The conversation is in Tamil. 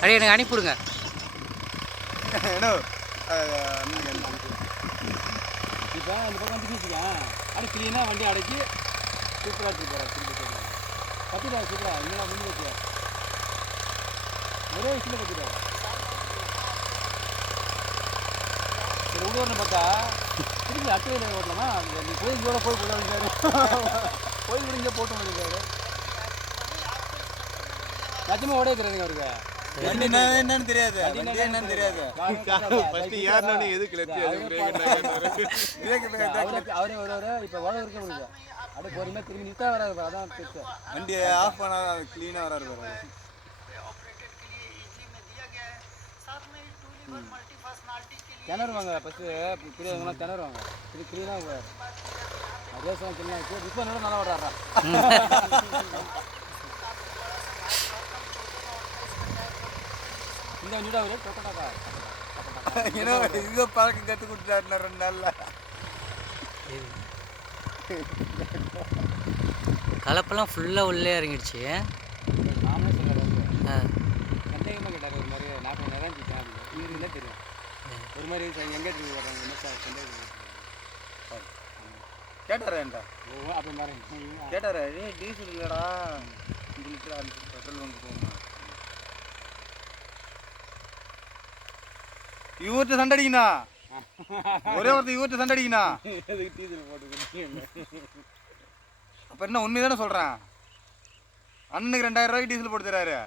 அப்படியே எனக்கு அனுப்பிவிடுங்க. இப்போ அந்த பக்கம் வந்து வச்சுக்கேன், அப்படி க்ளீனாக வண்டி அடக்கி சூப்பராக எடுத்துட்டு போகிறேன். திருப்பி கற்றுடா சூப்பரா இல்லைனா முடிஞ்சு வச்சு ஒரே விஷயம் கற்றுட்டோம். சரி உள்ளூர்னு பார்த்தா திருப்பி அட்டையில் ஓட்டலாமா? நீ கோயிலோட போய் போடுவாங்க, கோயில் கூட இங்கே போட்டு வந்துருக்காரு. லட்சமாக ஓடைக்கிறாருங்க அவருக்கு. என்னன்னு தெரியாது, என்னன்னு தெரியாது. அவரே வருவாரு. இப்போ ஓட இருக்க முடியுது, அப்படியே பொறுமையாக திரும்பி நிறுத்தா வராது. அதான் பெருசு. வண்டி ஆஃப் பண்ணால் க்ளீனாக வராது. திணறுவாங்க ஃபஸ்ட்டு, புரியாதவங்களாம் திணறுவாங்க. இது க்ளீனாக ரேஸ்லாம் க்ளீனாக இருக்குது. இப்போ நல்லா ஓடுறாரா? இந்த வண்டியோட அவரே டொக்கட்டாக்கா ஏன்னா இதை பழக்கம் கற்றுக் கொடுத்தாருன்னா 2 நாளில். கலப்பெல்லாம் ஃபுல்லாக உள்ளே இறங்கிடுச்சு. நாமளே சொல்கிறார். சந்தேகமாக கேட்டார். ஒரு மாதிரி 40,000 கேட்டேன். இவருக்குள்ளே தெரியும். ஒரு மாதிரி எங்கே இருக்கு வர்றாங்க கேட்டாரா என்கிட்ட? அப்போ மாதிரி கேட்டாரா? டீசல் இல்லைடா, 5 லிட்டர் 6 லிட்டர் பெட்ரோல் வந்து போகுமா? இவர்கிட்ட சண்டை அடிக்கணா, ஒரே ஒருத்தர் இவர்கிட்ட சண்டை அடிக்கணா. டீசல் போட்டு அப்போ என்ன உண்மைதானே சொல்கிறேன். அண்ணனுக்கு 2000 ரூபாய்க்கு டீசல் போட்டு தராரு.